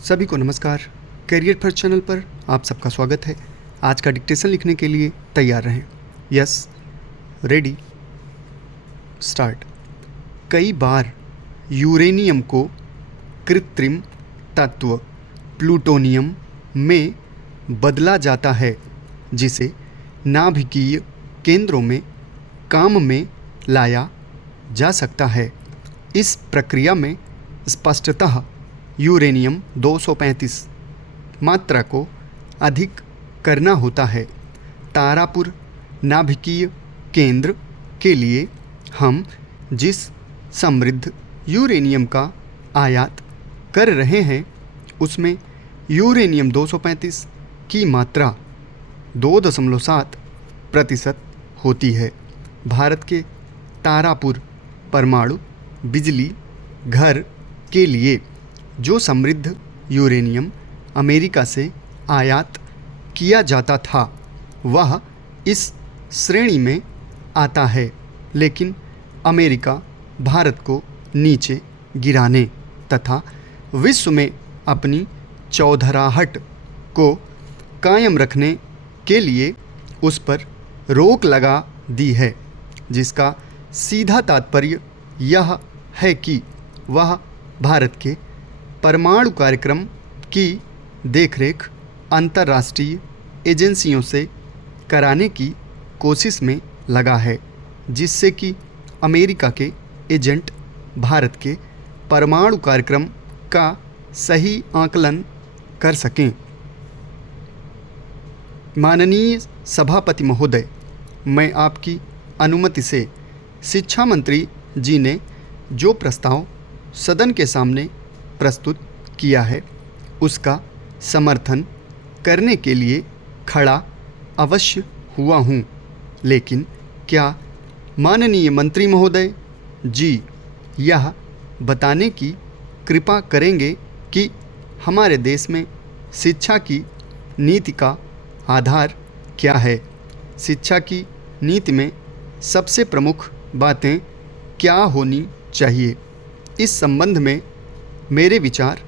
सभी को नमस्कार। करियर फर्स्ट चैनल पर आप सबका स्वागत है। आज का डिक्टेशन लिखने के लिए तैयार रहें। Yes, ready, start. कई बार यूरेनियम को कृत्रिम तत्व प्लूटोनियम में बदला जाता है, जिसे नाभिकीय केंद्रों में काम में लाया जा सकता है। इस प्रक्रिया में स्पष्टतः यूरेनियम 235 मात्रा को अधिक करना होता है। तारापुर नाभिकीय केंद्र के लिए हम जिस समृद्ध यूरेनियम का आयात कर रहे हैं, उसमें यूरेनियम 235 की मात्रा 2.7% होती है। भारत के तारापुर परमाणु बिजली घर के लिए जो समृद्ध यूरेनियम अमेरिका से आयात किया जाता था, वह इस श्रेणी में आता है, लेकिन अमेरिका भारत को नीचे गिराने तथा विश्व में अपनी चौधराहट को कायम रखने के लिए उस पर रोक लगा दी है, जिसका सीधा तात्पर्य यह है कि वह भारत के परमाणु कार्यक्रम की देखरेख अंतर्राष्ट्रीय एजेंसियों से कराने की कोशिश में लगा है, जिससे कि अमेरिका के एजेंट भारत के परमाणु कार्यक्रम का सही आकलन कर सकें। माननीय सभापति महोदय, मैं आपकी अनुमति से शिक्षा मंत्री जी ने जो प्रस्ताव सदन के सामने प्रस्तुत किया है, उसका समर्थन करने के लिए खड़ा अवश्य हुआ हूँ। लेकिन क्या माननीय मंत्री महोदय जी यह बताने की कृपा करेंगे कि हमारे देश में शिक्षा की नीति का आधार क्या है? शिक्षा की नीति में सबसे प्रमुख बातें क्या होनी चाहिए? इस संबंध में मेरे विचार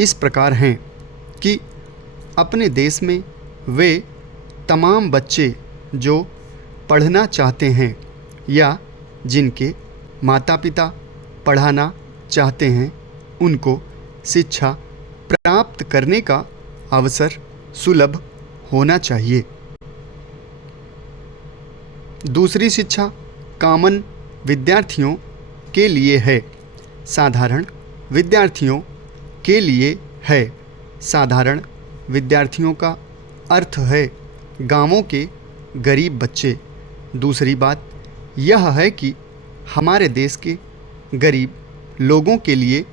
इस प्रकार हैं कि अपने देश में वे तमाम बच्चे जो पढ़ना चाहते हैं या जिनके माता पिता पढ़ाना चाहते हैं, उनको शिक्षा प्राप्त करने का अवसर सुलभ होना चाहिए। दूसरी शिक्षा कॉमन विद्यार्थियों के लिए है, साधारण विद्यार्थियों के लिए है। साधारण विद्यार्थियों का अर्थ है गांवों के गरीब बच्चे। दूसरी बात यह है कि हमारे देश के गरीब लोगों के लिए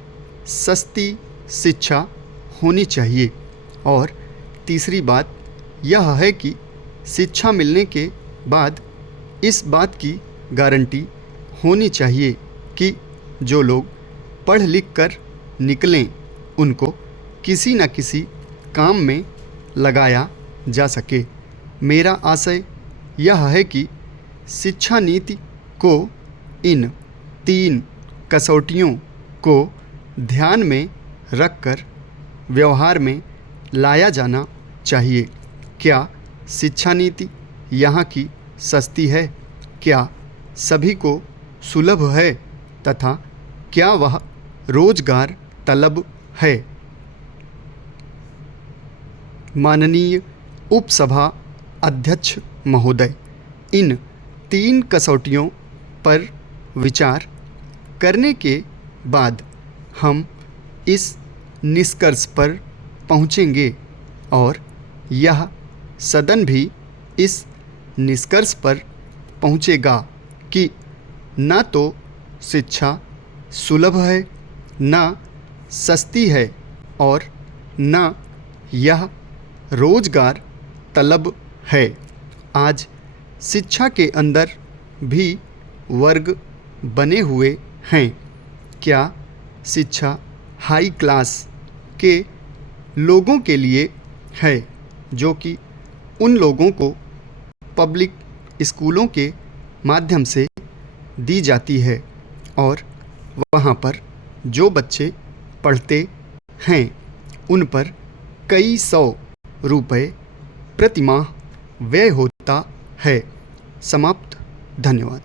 सस्ती शिक्षा होनी चाहिए। और तीसरी बात यह है कि शिक्षा मिलने के बाद इस बात की गारंटी होनी चाहिए कि जो लोग पढ़ लिख कर निकलें, उनको किसी न किसी काम में लगाया जा सके। मेरा आशय यह है कि शिक्षा नीति को इन 3 कसौटियों को ध्यान में रखकर व्यवहार में लाया जाना चाहिए। क्या शिक्षा नीति यहाँ की सस्ती है? क्या सभी को सुलभ है? तथा क्या वह रोजगार तलब है? माननीय उपसभा अध्यक्ष महोदय, इन 3 कसौटियों पर विचार करने के बाद हम इस निष्कर्ष पर पहुँचेंगे और यह सदन भी इस निष्कर्ष पर पहुँचेगा कि न तो शिक्षा सुलभ है, न सस्ती है और न यह रोजगार तलब है। आज शिक्षा के अंदर भी वर्ग बने हुए हैं। क्या शिक्षा हाई क्लास के लोगों के लिए है, जो कि उन लोगों को पब्लिक स्कूलों के माध्यम से दी जाती है और वहाँ पर जो बच्चे पढ़ते हैं उन पर कई सौ रुपये प्रतिमाह व्यय होता है। समाप्त। धन्यवाद।